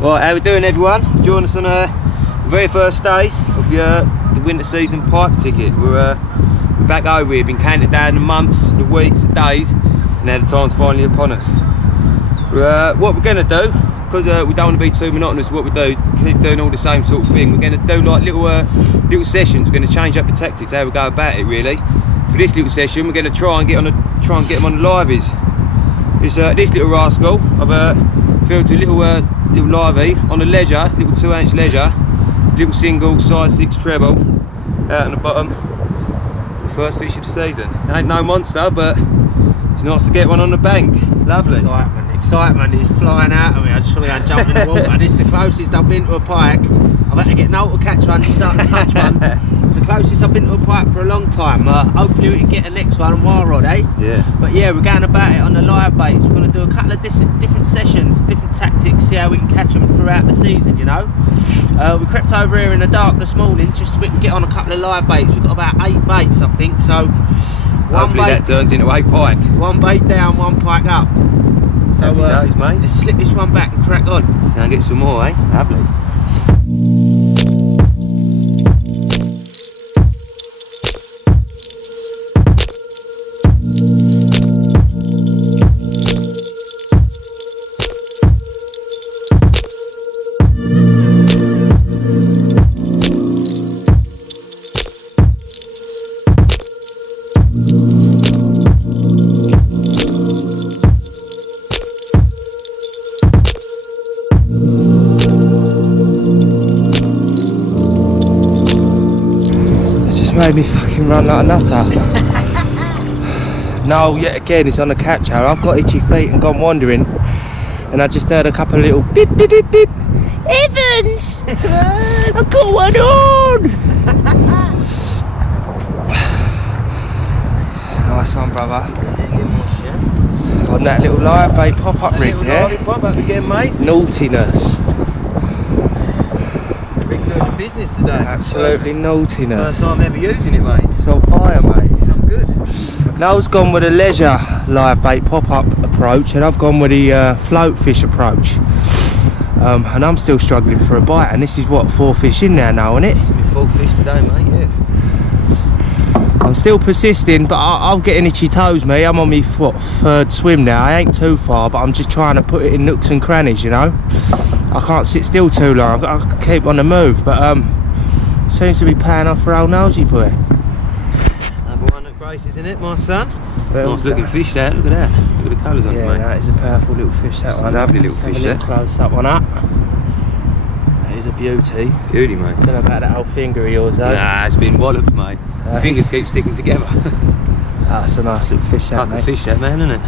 Right, how we doing everyone? Join us on the very first day of the winter season pike ticket. We're back over here, been counting down the months, the weeks, the days, and now the time's finally upon us. What we're going to do, because we don't want to be too monotonous with what we do, keep doing all the same sort of thing, we're going to do like little sessions. We're going to change up the tactics, how we go about it really. For this little session we're going to try and get them on the liveys. This little rascal, I've filled to a little livey on a ledger, little 2-inch ledger, little single size 6 treble out on the bottom. The first fish of the season. It ain't no monster, but it's nice to get one on the bank. Lovely. Excitement is flying out of me. I just want to go and jump in the water. This is the closest I've been to a pike. I've had to get Noel to catch one to start to touch one. It's the closest I've been to a pike for a long time. Hopefully we can get the next one on wire rod, eh? Yeah. But yeah, we're going about it on the live baits. We're going to do a couple of different sessions, different tactics, see how we can catch them throughout the season, you know. We crept over here in the dark this morning just so we can get on a couple of live baits. We've got about 8 baits, I think. So hopefully that turns into 8 pike. 1 bait down, 1 pike up. So mate. Let's slip this one back and crack on. Go and get some more, eh? Lovely. Made me fucking run like a nutter. No, yet again it's on a catch hole. I've got itchy feet and gone wandering, and I just heard a couple of little beep beep beep beep. Evans! I got one on! Nice one, brother. On that little live bait pop up rig there. Pop up again, mate. Naughtiness. Business today. Absolutely naughtiness. First time ever using it, mate. It's on fire, mate. It's not good. Noel's gone with a leisure live bait pop-up approach, and I've gone with the float fish approach. And I'm still struggling for a bite, and this is what, 4 fish in there now, isn't it? It's been 4 fish today, mate. Yeah. I'm still persisting, but I'll get itchy toes, me. I'm on my 3rd swim now. I ain't too far, but I'm just trying to put it in nooks and crannies, you know. I can't sit still too long. I've got to keep on the move, but seems to be paying off for old nosy boy. Another one that graces, isn't it, my son? Well, nice looking fish there. Look at that. Look at the colours on it, mate. Yeah, that is a powerful little fish. That one. Lovely little fish there. Close up on that. That is a beauty. Beauty, mate. Don't know about that old finger of yours, though. Nah, it's been walloped, mate. Fingers keep sticking together. That's a nice little fish, that, mate. Fish, that man, isn't it?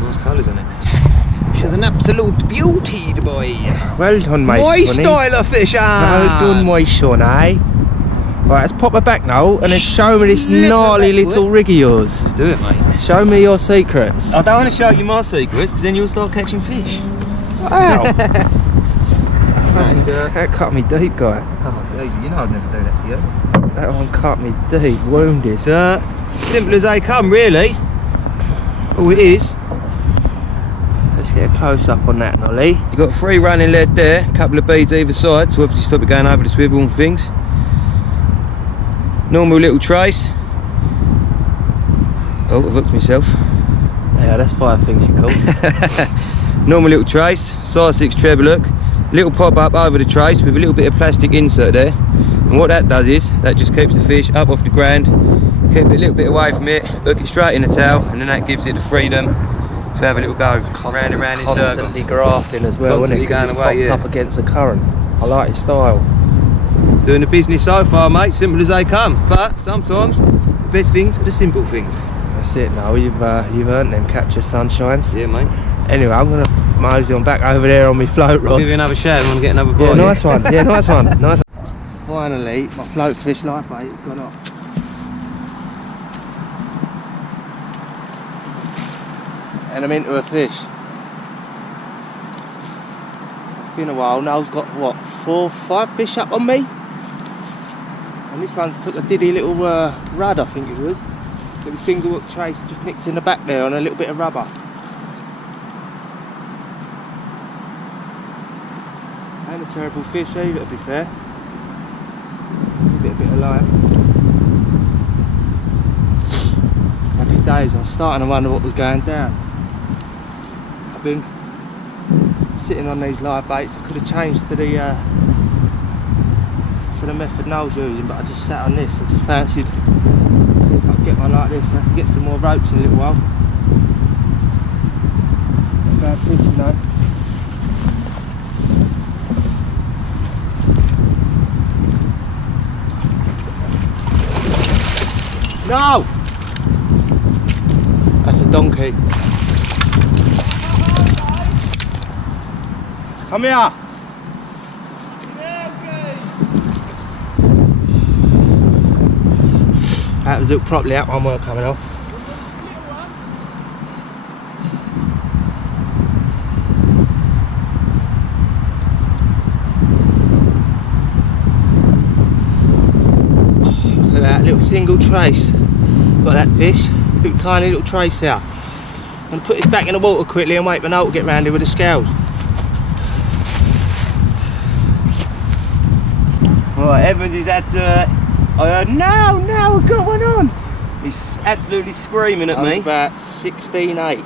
Nice colours on it. She's an absolute beauty, the boy. Well done, mate. My style of fish, Well done, my son, eh? Right, let's pop her back now and then show me this gnarly little rig of yours. Let's do it, mate. Show me your secrets. I don't want to show you my secrets because then you'll start catching fish. Wow. That cut me deep, guy. Oh, you know I'd never do that to you. That one cut me deep, wounded. Simple as they come, really. All it is. Let's get a close up on that, Nolly. You've got 3 running lead there, a couple of beads either side, so obviously stop it going over the swivel and things. Normal little trace. Oh, I've hooked myself. Yeah, that's 5 things you call. Normal little trace, size 6 treble hook. Little pop up over the trace with a little bit of plastic insert there. And what that does is, that just keeps the fish up off the ground, keep it a little bit away from it, hook it straight in the tail, and then that gives it the freedom to have a little go round and round in circles. Constantly grafting as well, isn't it? Because it's popped up against the current. I like his style. It's doing the business so far, mate. Simple as they come. But sometimes the best things are the simple things. That's it. Now you've earned them capture sunshines. Yeah, mate. Anyway, I'm gonna mosey on back over there on my float rods. I'll give you another shout and get another bite. Yeah, nice one. Yeah, nice one. Nice. Finally, my float fish live bait has gone up. And I'm into a fish. It's been a while. Noel's got what, 4 or 5 fish up on me, and this one's took a diddy little rud, I think it was. Little single hook trace just nicked in the back there on a little bit of rubber. Ain't a terrible fish either, to be fair. Give it a bit of lime. Happy days. I was starting to wonder what was going down. I've been sitting on these live baits. I could have changed to the method Niall's using, but I just sat on this. I just fancied see if I can get one like this. I have to get some more ropes in a little while. Not bad fishing though. No! That's a donkey. Come here! That was hooked properly, that one weren't coming off. Look at that little single trace. Got that fish, little tiny little trace there. I'm going to put this back in the water quickly and wait for Niall to get round here with the scales. Right, Evans is at, I heard, no, we've got one on. He's absolutely screaming at me. About 16.8.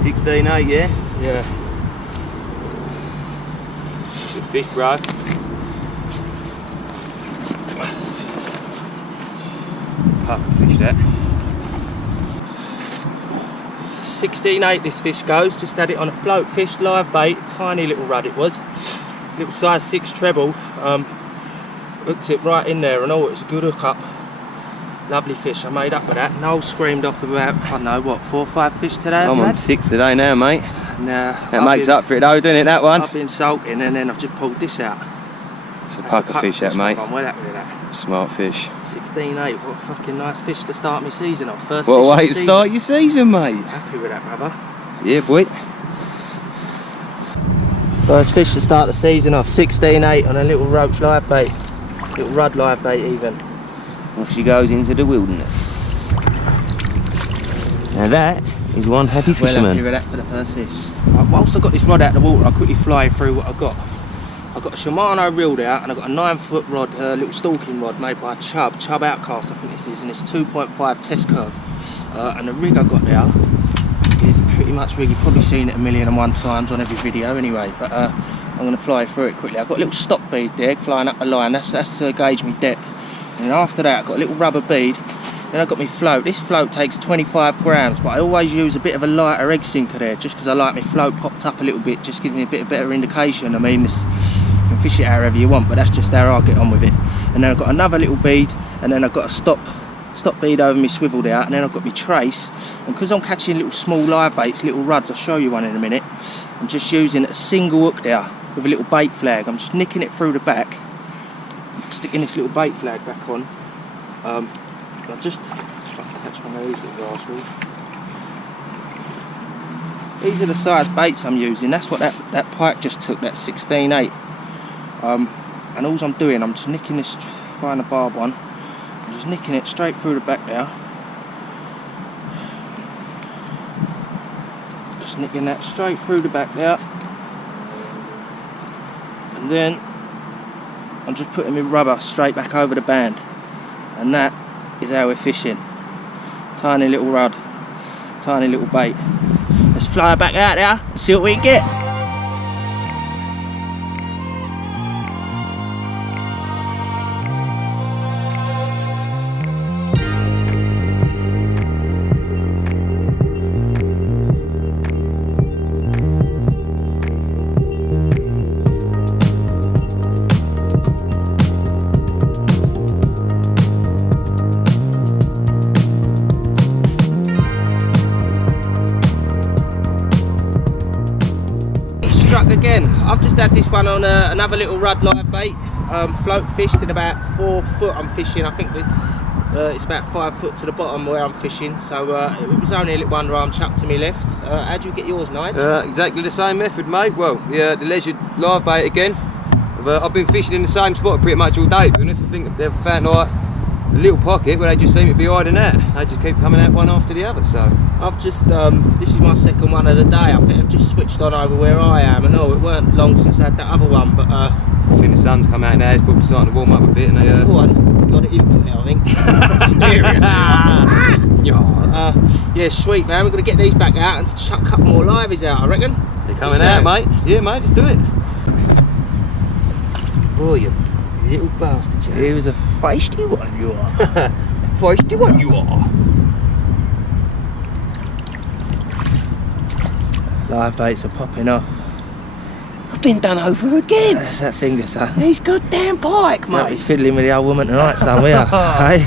16.8, yeah? Yeah. Good fish, bro. Pucker fish, that. 16.8 this fish goes. Just had it on a float fish, live bait, tiny little rud it was. Little size 6 treble. Hooked it right in there and it was a good hook up. Lovely fish, I made up with that. Noel screamed off about, I don't know, what, 4 or 5 fish today? I'm on 6 today now, mate. And, that makes up for it though, doesn't it, that one? I've been sulking and then I've just pulled this out. It's a pucker fish, that, mate. I'm well happy with that. Smart fish. 16.8, what a fucking nice fish to start my season off. First what fish a way of the to season. start your season, mate. Happy with that, brother. Yeah, boy. First fish to start the season off, 16.8 on a little roach live bait. Little rud live bait even. Off she goes into the wilderness. Now that is one happy fisherman. Well happy with that for the first fish. Whilst I got this rod out of the water, I'll quickly fly through what I got. I've got a Shimano reel there and I've got a 9-foot rod, little stalking rod made by Chubb Outcast I think this is, and it's 2.5 test curve. And the rig I got there is pretty much rig, you've probably seen it 1,000,001 times on every video anyway, but I'm going to fly through it quickly. I've got a little stop bead there flying up the line, that's to gauge me depth. And then after that I've got a little rubber bead. Then I've got my float. This float takes 25 grams, but I always use a bit of a lighter egg sinker there, just because I like my float popped up a little bit, just give me a bit better indication. I mean, this, you can fish it however you want, but that's just how I get on with it. And then I've got another little bead, and then I've got a stop bead over my swivel there, and then I've got my trace. And because I'm catching little small live baits, little ruds, I'll show you one in a minute, I'm just using a single hook there with a little bait flag. I'm just nicking it through the back, sticking this little bait flag back on. I'll just, if I can catch one of these little rascals. These are the size baits I'm using. That's what that pike just took, that 16.8. And all I'm doing, I'm just nicking this, find a barb one, I'm just nicking it straight through the back there. Just nicking that straight through the back there. And then I'm just putting my rubber straight back over the band. And that is how we're fishing. Tiny little rod, tiny little bait. Let's fly back out there and see what we can get. Again, I've just had this one on another little rud live bait, float fished in about 4 foot. I'm fishing, I think it's about 5 foot to the bottom where I'm fishing, so it was only a little one arm chucked to me left. How do you get yours, Nigel? Exactly the same method, mate. Well, yeah, the leisure live bait again. I've been fishing in the same spot pretty much all day, to be honest. I think they've found like a little pocket where they just seem to be hiding out. They just keep coming out one after the other. So I've just, this is my second one of the day. I think I've just switched on over where I am, and it weren't long since I had that other one, but I think the sun's come out now. It's probably starting to warm up a bit, and they the other one's got it input now, I think. Yeah, sweet man. We're gonna get these back out and chuck a couple more liveys out, I reckon. They're coming out, mate. Yeah, mate, let's do it. Oh, you little bastard, Jack. He was a feisty one, you are. Feisty one you are. Live baits are popping off. I've been done over again. There's that finger, son. He's goddamn pike, Might be mate. fiddling with the old woman tonight, son, we are. Hey?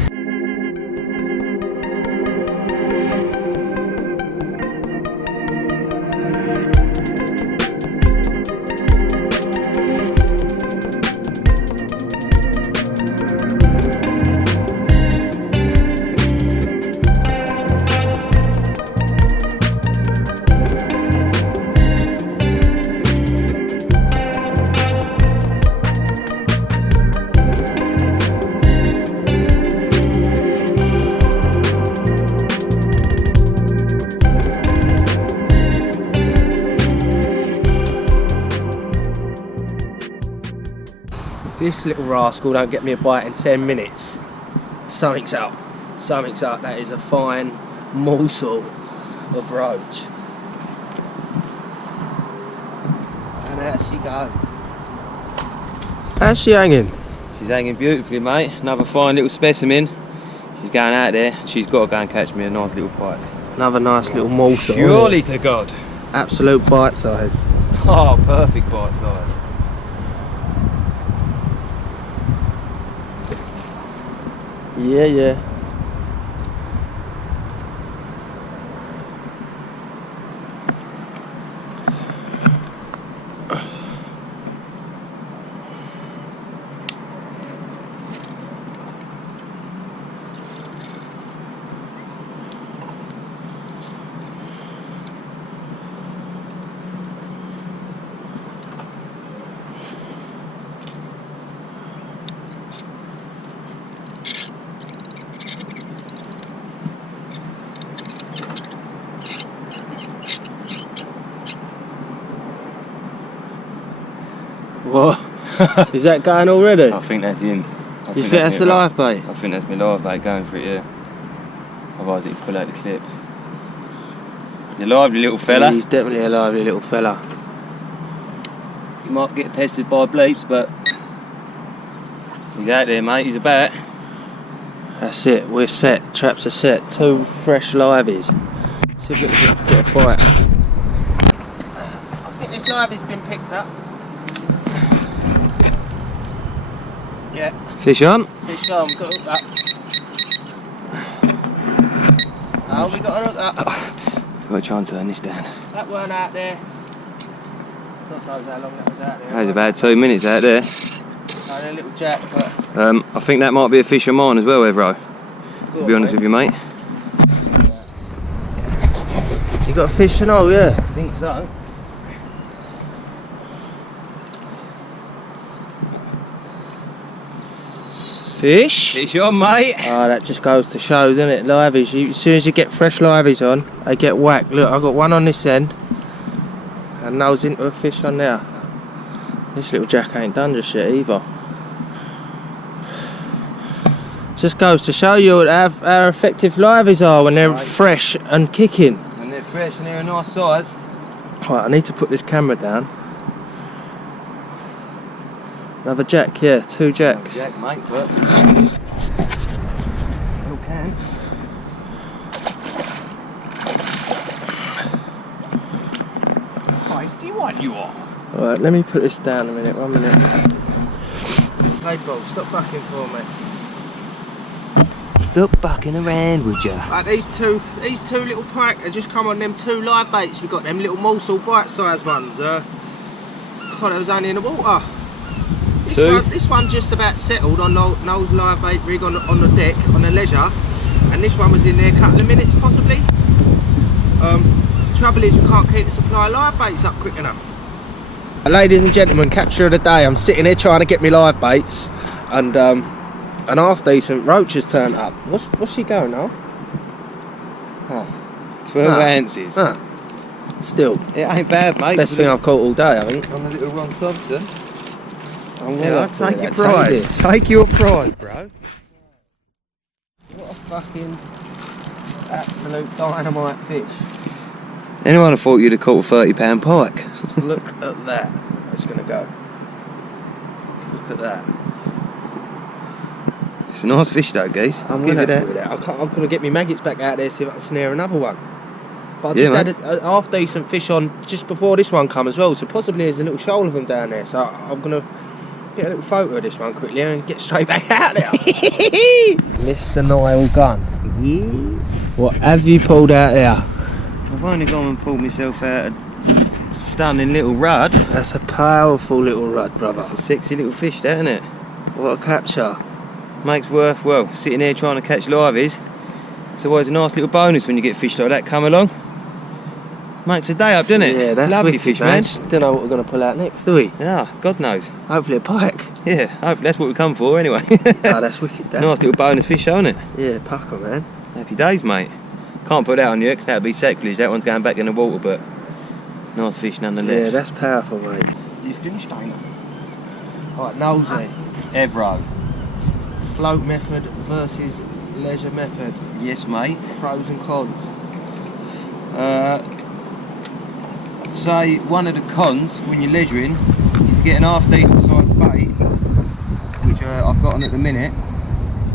This little rascal don't get me a bite in 10 minutes. Something's up. Something's up. That is a fine morsel of roach. And there she goes. How's she hanging? She's hanging beautifully, mate. Another fine little specimen. She's going out there. She's got to go and catch me a nice little pike. Another nice little morsel. Surely to God. Absolute bite size. Oh, perfect bite size. Yeah, yeah. What? Is that going already? I think that's him. You think that's the live bait? I think that's my live bait going for it, yeah. Otherwise he'd pull out the clip. He's a lively little fella. He's definitely a lively little fella. He might get pestered by bleeps, but he's out there, mate. He's about. That's it, we're set. Traps are set. 2 fresh liveys. See if we can get a bite. I think this livey's been picked up. Yeah. Fish on? Fish on, we've got to hook up. Oh, we got to hook up. Got to try and turn this down. That weren't out there. Sometimes how long that was out there. That was about 2 minutes out there. A little jack, but... I think that might be a fish of mine as well, Evro. To be honest with you, mate. You got a fish and all, yeah? I think so. Fish? Fish on, mate. Oh, that just goes to show, doesn't it? Liveys, as soon as you get fresh liveys on, they get whacked. Look, I've got one on this end and nose into a fish on there. This little jack ain't done just yet either. Just goes to show you how effective liveys are when they're fresh and kicking. When they're fresh and they're a nice size. Right, I need to put this camera down. Another jack, yeah, 2 jacks. Jack, mate, but still can. Feisty one you are. Alright, let me put this down a minute, 1 minute. Hey Bob, stop bucking for me. Stop bucking around, would ya? Right, these two little pike have just come on them 2 live baits. We've got them little morsel bite-sized ones. God, they was only in the water. This one just about settled on Noel's live bait rig on the deck, on the leisure. And this one was in there a couple of minutes, possibly. The trouble is we can't keep the supply of live baits up quick enough. Ladies and gentlemen, capture of the day. I'm sitting here trying to get me live baits. And An half decent roach has turned up. What's she going now? Oh. 12 ounces. Still. It ain't bad, mate. Best thing I've caught all day, I think. On the little Ron Thompson. Yeah, take your prize. Take your prize, bro. What a fucking absolute dynamite fish. Anyone have thought you'd have caught a £30 pike? Look at that. It's going to go. Look at that. It's a nice fish though, geese. I'm give you that. I'm going to get my maggots back out there, see if I can snare another one. But I just had a half decent fish on just before this one come as well, so possibly there's a little shoal of them down there. So I'm going to get a little photo of this one quickly and get straight back out there. Mr. Niall gun. Yeah. What have you pulled out there? I've only gone and pulled myself out a stunning little rudd. That's a powerful little rudd, brother. That's a sexy little fish, that, isn't it? What a capture. Makes worth, well, sitting here trying to catch liveys. It's always a nice little bonus when you get fish like that come along. Makes a day up, doesn't it? Yeah, that's lovely wicked, fish, man. Don't know what we're going to pull out next, do we? Yeah, God knows. Hopefully a pike. Yeah, hopefully that's what we come for anyway. Oh, that's wicked, that. Nice little bonus fish, isn't it? Yeah, pucker, man. Happy days, mate. Can't put that on you, that'd be sacrilege. That one's going back in the water, but nice fish nonetheless. Yeah, that's powerful, mate. You finished, ain't it? Right, nosy. Evro. Float method versus leisure method. Yes, mate. Pros and cons. Say one of the cons when you're leisuring, if you get an half decent sized bait, which I've got on at the minute,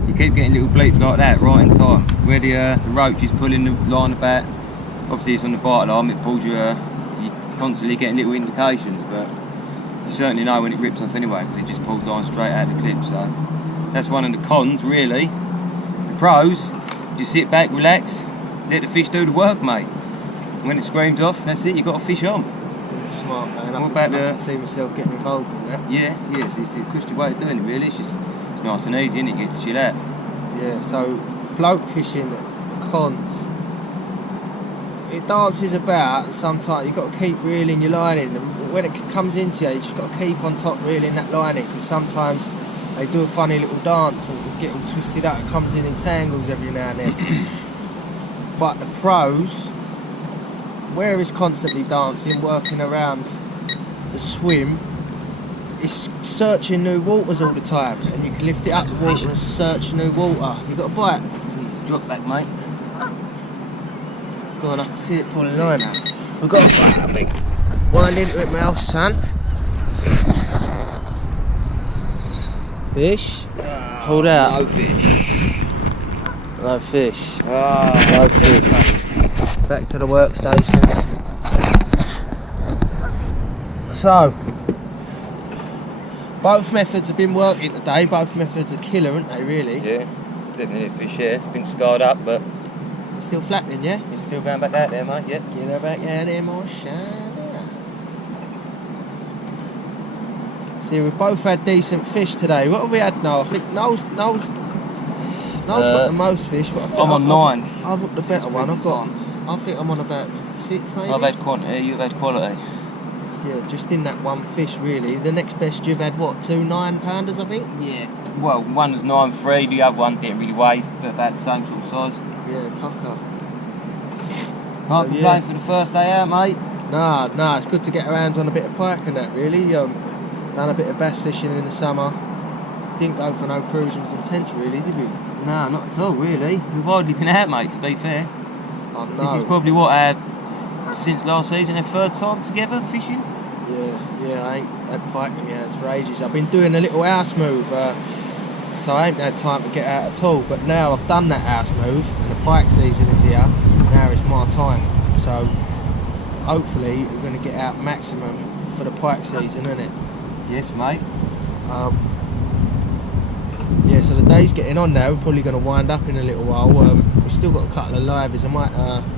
you keep getting little bleeps like that right in time. Where the roach is pulling the line about, obviously it's on the bite alarm, it pulls you, you're constantly getting little indications, but you certainly know when it rips off anyway, because it just pulls line straight out of the clip, so that's one of the cons really. The pros, you sit back, relax, let the fish do the work, mate. When it screams off, that's it, you've got a fish on. Smart, man. What about I can see myself getting involved in that. Yeah, it's a Christian way of doing it really. It's nice and easy, isn't it? You get to chill out. Yeah, so float fishing, the cons. It dances about, and sometimes you've got to keep reeling your line in. And when it comes into you, you just got to keep on top reeling that line in, because sometimes they do a funny little dance and get all twisted up. It comes in tangles every now and then. But the pros, where it's constantly dancing, working around the swim, it's searching new waters all the time, and you can lift it up the water and search new water. You got a bite? Drop back, mate. Go on, I can see it pulling line out. We've got a bite, I think. Wind into it, mouth, son. Fish? Hold out. No fish. No fish. No fish. Back to the workstations. So, both methods have been working today. Both methods are killer, aren't they, really? Yeah, definitely a fish here. It's been scarred up, but Still flattening, yeah? it's still going back out there, mate, yeah. Get her back out there, my shine. See, we've both had decent fish today. What have we had now? I think Noel's got the most fish. But I'm on 9. I've got the better one. I think I'm on about 6, maybe. I've had quantity, you've had quality. Yeah, just in that one fish, really. The next best you've had, what, 2 9-pounders, I think? Yeah. Well, one was 9.3, the other one didn't really weigh, but about the same sort of size. Yeah, pucker. Can't complain for the first day out, mate. Nah, it's good to get our hands on a bit of pike and that, really. Done a bit of bass fishing in the summer. Didn't go for no cruising's intent, really, did we? No, not at all, really. We've hardly been out, mate, to be fair. I know. This is probably what since last season, our 3rd time together fishing. Yeah, I ain't had pike in my hands for ages. I've been doing a little house move, so I ain't had time to get out at all. But now I've done that house move, and the pike season is here. Now it's my time. So hopefully we're going to get out maximum for the pike season, isn't it? Yes, mate. Yeah, so the day's getting on now. We're probably going to wind up in a little while. We've still got a couple of liveys. I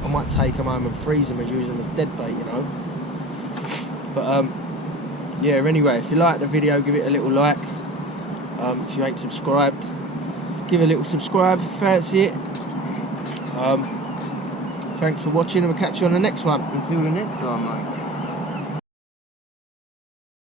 might take them home and freeze them and use them as dead bait, you know. But yeah. Anyway, if you like the video, give it a little like. If you ain't subscribed, give a little subscribe if you fancy it. Thanks for watching, and we'll catch you on the next one. Until the next time, mate.